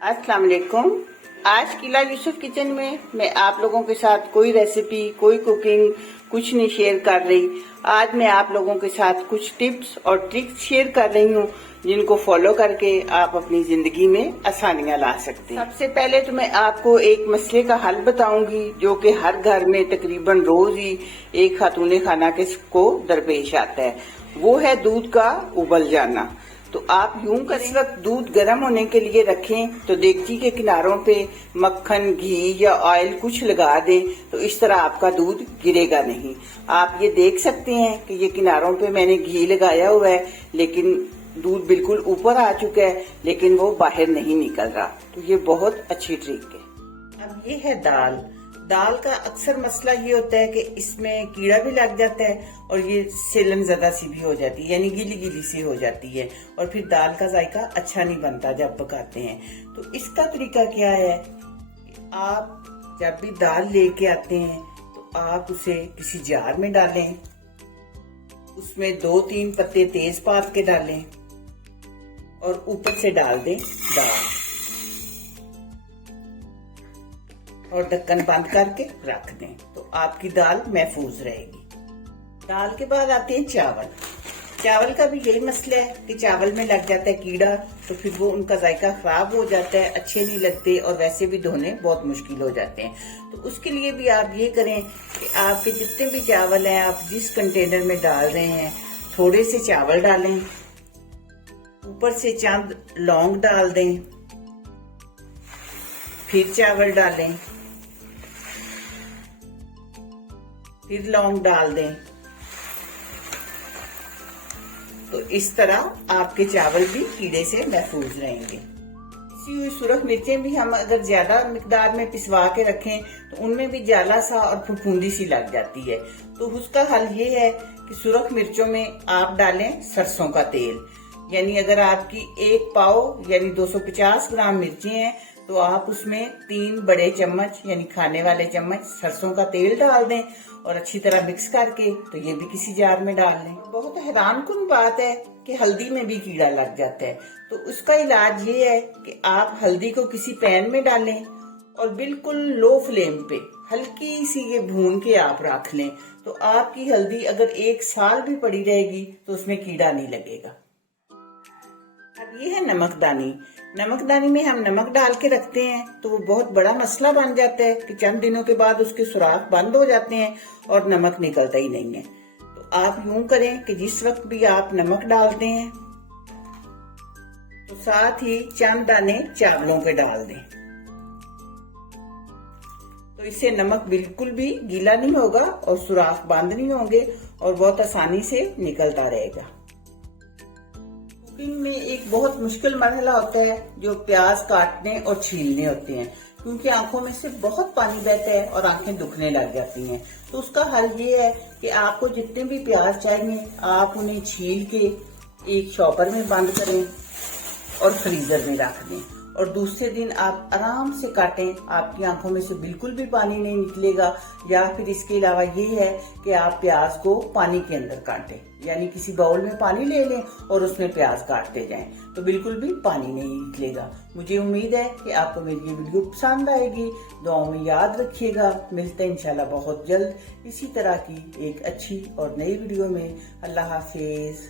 अस्सलाम वालेकुम। आज किला यूसुफ किचन में मैं आप लोगों के साथ कोई रेसिपी, कोई कुकिंग कुछ नहीं शेयर कर रही। आज मैं आप लोगों के साथ कुछ टिप्स और ट्रिक्स शेयर कर रही हूँ जिनको फॉलो करके आप अपनी जिंदगी में आसानियां ला सकते हैं। सबसे पहले तो मैं आपको एक मसले का हल बताऊंगी जो कि हर घर में तकरीबन रोज ही एक खातून खाना के को दरपेश आता है। वो है दूध का उबल जाना। तो आप यूं करें, इस वक्त दूध गर्म होने के लिए रखें तो देगची के किनारों पे मक्खन, घी या ऑयल कुछ लगा दें तो इस तरह आपका दूध गिरेगा नहीं। आप ये देख सकते हैं कि ये किनारों पे मैंने घी लगाया हुआ है लेकिन दूध बिल्कुल ऊपर आ चुका है लेकिन वो बाहर नहीं निकल रहा। तो ये बहुत अच्छी ट्रिक है। अब ये है दाल। दाल का अक्सर मसला ये होता है कि इसमें कीड़ा भी लग जाता है और ये सेलन ज़्यादा सी भी हो जाती है, यानी गीली गीली सी हो जाती है और फिर दाल का जायका अच्छा नहीं बनता जब पकाते हैं। तो इसका तरीका क्या है, आप जब भी दाल लेके आते हैं तो आप उसे किसी जार में डालें, उसमें 2-3 पत्ते तेज पात के डालें और ऊपर से डाल दें दाल और ढक्कन बंद करके रख दें तो आपकी दाल महफूज रहेगी। दाल के बाद आते हैं चावल। चावल का भी यही मसला है कि चावल में लग जाता है कीड़ा तो फिर वो उनका जायका खराब हो जाता है, अच्छे नहीं लगते और वैसे भी धोने बहुत मुश्किल हो जाते हैं। तो उसके लिए भी आप ये करें कि आपके जितने भी चावल हैं आप जिस कंटेनर में डाल रहे हैं थोड़े से चावल डालें, ऊपर से चंद लौंग डाल दें, फिर चावल डालें, फिर लौंग डाल दें। तो इस तरह आपके चावल भी कीड़े से महफूज रहेंगे। पिसी हुई सुरख मिर्चें भी हम अगर ज्यादा मिकदार में पिसवा के रखें तो उनमें भी जाला सा और फुफूंदी सी लग जाती है। तो उसका हल ये है कि सुरख मिर्चों में आप डालें सरसों का तेल, यानी अगर आपकी 1 पाव यानी 250 ग्राम मिर्ची हैं तो आप उसमें 3 बड़े चम्मच यानी खाने वाले चम्मच सरसों का तेल डाल दें और अच्छी तरह मिक्स करके तो ये भी किसी जार में डाल लें। बहुत हैरानकुन बात है कि हल्दी में भी कीड़ा लग जाता है। तो उसका इलाज ये है कि आप हल्दी को किसी पैन में डालें और बिल्कुल लो फ्लेम पे हल्की सी ये भून के आप रख लें तो आपकी हल्दी अगर 1 साल भी पड़ी रहेगी तो उसमें कीड़ा नहीं लगेगा। अब ये है नमकदानी। नमकदानी में हम नमक डाल के रखते हैं तो वो बहुत बड़ा मसला बन जाता है कि चंद दिनों के बाद उसके सुराख बंद हो जाते हैं और नमक निकलता ही नहीं है। तो आप यूं करें कि जिस वक्त भी आप नमक डालते हैं तो साथ ही चंद दाने चावलों के डाल दें तो इससे नमक बिल्कुल भी गीला नहीं होगा और सुराख बंद नहीं होंगे और बहुत आसानी से निकलता रहेगा। कुकिंग में एक बहुत मुश्किल मरहला होता है जो प्याज काटने और छीलने होते हैं, क्योंकि आंखों में से बहुत पानी बहता है और आंखें दुखने लग जाती हैं। तो उसका हल ये है कि आपको जितने भी प्याज चाहिए आप उन्हें छील के एक शॉपर में बंद करें और फ्रीजर में रख दें और दूसरे दिन आप आराम से काटें, आपकी आंखों में से बिल्कुल भी पानी नहीं निकलेगा। या फिर इसके अलावा ये है कि आप प्याज को पानी के अंदर काटें, यानी किसी बाउल में पानी ले लें और उसमें प्याज काटते जाएं तो बिल्कुल भी पानी नहीं निकलेगा। मुझे उम्मीद है कि आपको मेरी ये वीडियो पसंद आएगी। दुआओं में याद रखिएगा। मिलते हैं इंशाल्लाह बहुत जल्द इसी तरह की एक अच्छी और नई वीडियो में। अल्लाह हाफिज।